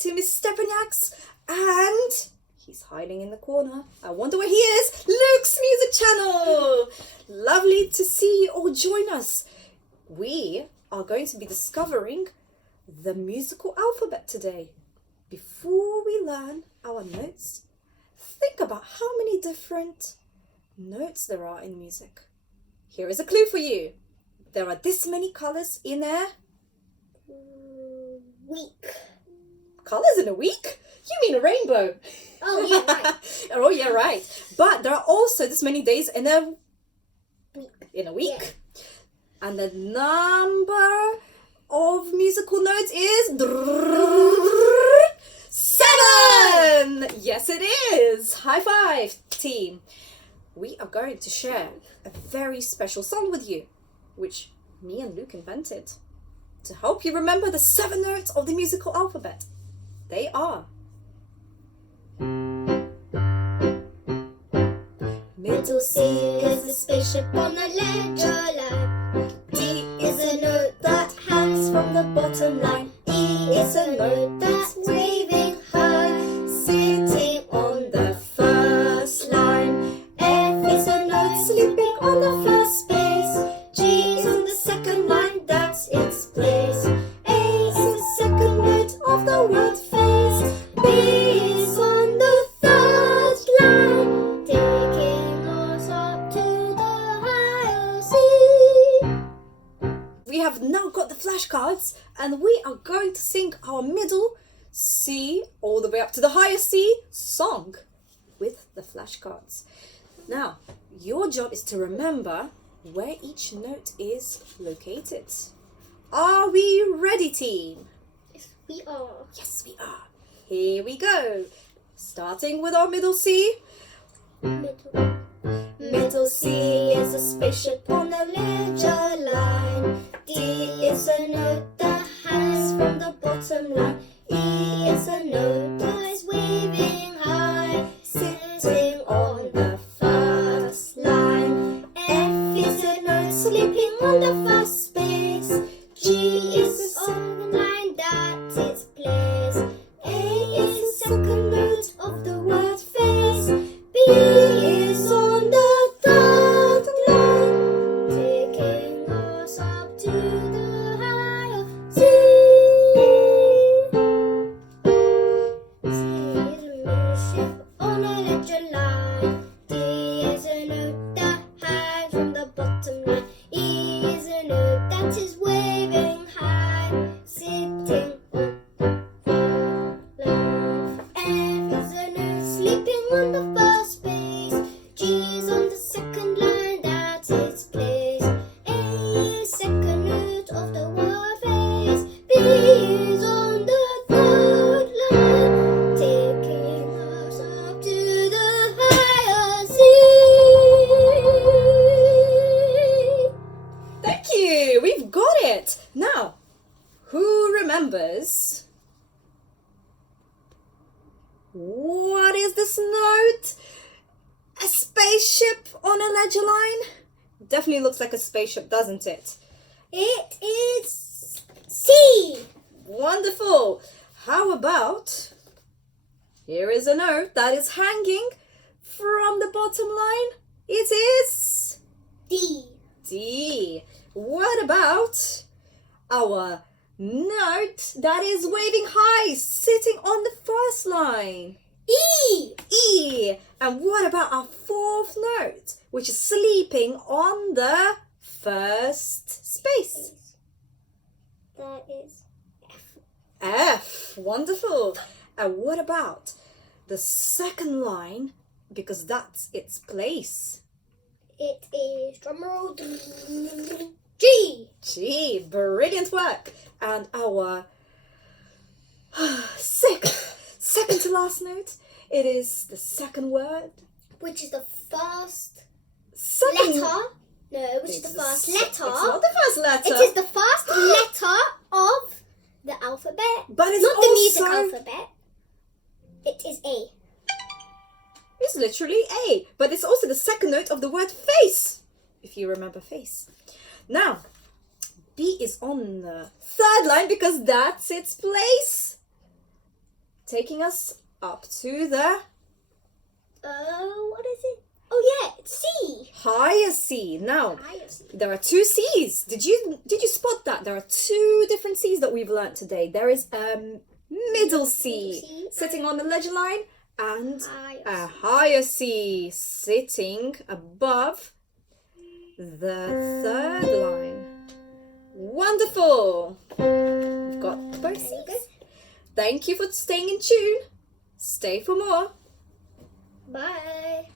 to Miss Stepaniak's, and he's hiding in the corner. I wonder where he is. Luke's Music Channel. Lovely to see you all join us. We are going to be discovering the musical alphabet today. Before we learn our notes, think about how many different notes there are in music. Here is a clue for you. There are this many colours in a Week. colours in a week? You mean a rainbow? Oh, yeah, right. Oh, yeah, right. But there are also this many days in a week. Yeah. And the number of musical notes is 7. Yes, it is. High five, team. We are going to share a very special song with you, which me and Luke invented to help you remember the 7 notes of the musical alphabet. They are Middle C is a spaceship on a ledger line. D is a note that hangs from the bottom line. E is a note that's waving high, sitting on the first line. F is a note sleeping on the first space. G is on the second line, that's its place. A is the second note of the word face. B is on the third line, taking us up to the higher C. we have now got the flashcards, and we are going to sing our middle C all the way up to the higher C song with the flashcards. Now, your job is to remember where each note is located. Are we ready, team? Yes, we are. Yes, we are. Here we go. Starting with our middle C. Middle C is a spaceship on a ledger line. D is a note that hangs from the bottom line. E is a note that is waving high, sitting on the first line. F is a note sleeping on the first space. G is the second line, that's its place. A is the second note of the word face. B is on the third line, taking us up to the higher C. C is a middle ship on a ledger line. D is a note that hangs from the bottom line. E is a note that is waving high, sitting on the third line. F is a note sleeping on the first space. G is on the second line, that's its place. A is second note of the word face. B is on the third line, taking us up to the higher C. Thank you. We've got it. Now, who remembers? What is this note? A spaceship on a ledger line? Definitely looks like a spaceship, doesn't it? It is C. Wonderful. How about, here is a note that is hanging from the bottom line. It is D. D. What about our note that is waving high, sitting on the first line? E. E. And what about our fourth note, which is sleeping on the first space? That is F. F. Wonderful. And what about the second line, because that's its place? It is, drumroll, G. G. Brilliant work. And our second to last note, it is the second word. Which is the first Second letter. No, which is the first letter. It's not the first letter. It is the first letter of the alphabet. But it's not the music also- alphabet. It is A. It's literally A, but it's also the second note of the word face, if you remember face. Now, B is on the third line because that's its place. taking us up to the What is it? Oh yeah, C. higher C. Now, Higher C. there are two C's. Did you spot that? There are two different C's that we've learnt today. There is middle C C sitting on the ledger line and Higher a C. higher C sitting above the third line. Wonderful. We've got both There you C's. go. Thank you for staying in tune. Stay for more. Bye.